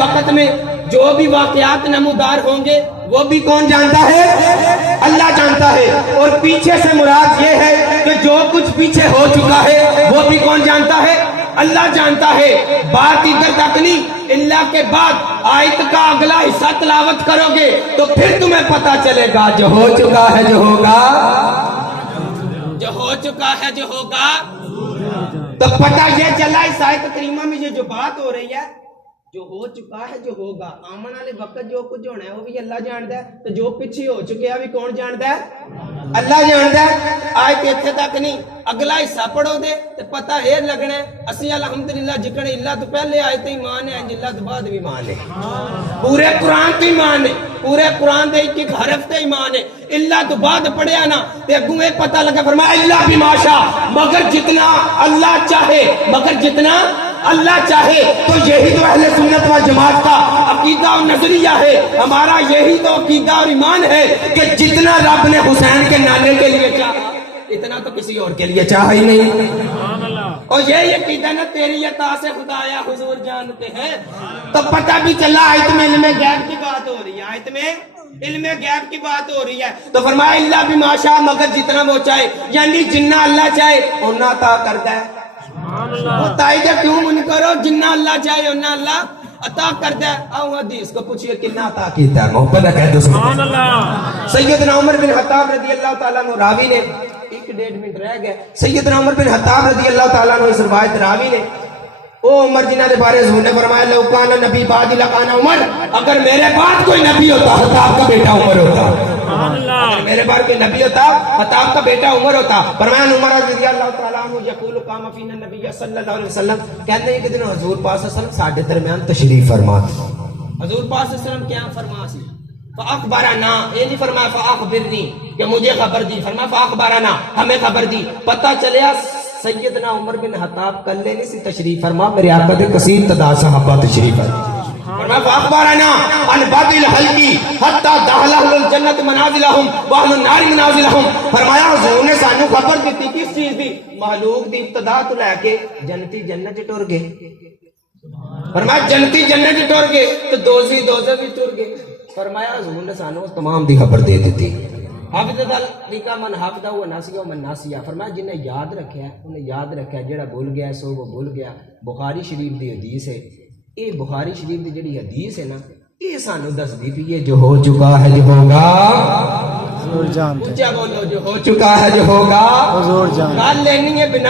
وقت میں جو بھی واقعات نمودار ہوں گے وہ بھی کون جانتا ہے؟ اللہ جانتا ہے. اور پیچھے سے مراد یہ ہے کہ جو کچھ پیچھے ہو چکا ہے وہ بھی کون جانتا ہے؟ اللہ جانتا ہے. بات ادھر تک نہیں, اللہ کے بعد آیت کا اگلا حصہ تلاوت کرو گے تو پھر تمہیں پتا چلے گا جو ہو چکا ہے جو ہوگا, جو ہو چکا ہے جو ہوگا. تو پتہ یہ چلا اس آیت کریمہ میں یہ جو بات ہو رہی ہے جو ہو چکا ہے جو ہوگا, آمن والے وقت جو کچھ ہونا ہے وہ بھی اللہ جانتا ہے. تو جو پیچھے ہو چکے ہیں بھی کون جانتا ہے؟ اللہ جانتا ہے. آیت اتنے تک نہیں, اگلا حصہ پڑھو دے تو پتہ یہ لگنا ہے اسی الحمدللہ جکڑے اللہ تو پہلے آئے تو ایمان ہے, اللہ تو بعد بھی ایمان ہے. پورے قرآن تو ایمان ہے, پورے قرآن دے ایک حرف تے ایمان ہے. اللہ تو بعد پڑھیا نا تے اگوں یہ پتہ لگا, فرمایا اللہ بما شاء, مگر جتنا اللہ چاہے, مگر جتنا اللہ چاہے. تو یہی تو اہل سنت و جماعت کا عقیدہ اور نظریہ ہے. ہمارا یہی تو عقیدہ اور ایمان ہے کہ جتنا رب نے حسین کے نانے کے لیے چاہا اتنا تو کسی اور کے لیے چاہا ہی نہیں. اور یہ عقیدہ نا تیری عطا سے خدایا حضور جانتے ہیں. تو پتہ بھی چلا آیت میں علم غیب کی بات ہو رہی ہے, آیت میں علم غیب کی بات ہو رہی ہے. تو فرمایا اللہ بما شاء, مگر جتنا وہ چاہے, یعنی جنہ اللہ چاہے اتنا عطا کرتا ہے. تائیدہ کیوں من کرو, جنہ اللہ چاہے اتنا اللہ عطا کرتا ہے. آؤ حدیث کو پوچھئے کتنا عطا کیتا ہے, محبت کہہ دو سبحان اللہ. سیدنا عمر بن خطاب رضی اللہ تعالیٰ عنہ راوی نے, 1.5 منٹ رہ گئے, سیدنا عمر بن خطاب رضی اللہ تعالیٰ عنہ اس روایت راوی نے, او عمر جنہ کے بارے حضور نے فرمایا لو کان نبی بعد لکان عمر, اگر میرے بعد کوئی نبی ہوتا خطاب کا بیٹا عمر ہوتا. اگر میرے بعد کوئی نبی ہوتا خطاب کا بیٹا عمر ہوتا. فرمایا عمر رضی اللہ تعالیٰ عنہ یقول قام فینا النبی صلی اللہ علیہ وسلم, کہتے ہیں کہ دن حضور پاک صلی اللہ علیہ وسلم ساڈے درمیان تشریف فرما تھے. حضور پاک صلی اللہ علیہ وسلم کیا فرما سی, فاخبرنا, یہ نہیں فرمایا فاخبرنی کہ مجھے خبر دی, فرمایا فاخبرنا ہمیں خبر دی. پتہ چلیا سیدنا عمر بن خطاب کلے نہیں سی تشریف فرما, میرے آقا کے کثیر تعداد صحابہ تشریف فرما. فرمایا فاخبرنا ان بعد الحلقی حتی دخل اہل الجنت منازلہم واہل النار منازلہم. فرمایا حضور نے سانو خبر دیتی کس چیز دی, مخلوق دی ابتدا تو لے کے جنتی جنت ٹر گئے. فرمایا جنتی جنت ٹر گئے تو دوزی دوزخ بھی ٹر گئے. فرمایا حضور نے سانو تمام دی خبر دے دیتی. حافظ الطریقہ من حافظہ و ناسیہ و من ناسیہ. فرمایا جنہیں یاد رکھا ہے انہیں یاد رکھا ہے, جڑا بھول گیا سو وہ بھول گیا. بخاری شریف دی حدیث ہے, یہ بخاری شریف دی جڑی حدیث ہے نا یہ سانو دس دی پی ہے جو ہو چکا ہے جو ہوگا. اونچا بولو, جو ہو چکا ہے جو ہوگا. کل لینی ہے بنا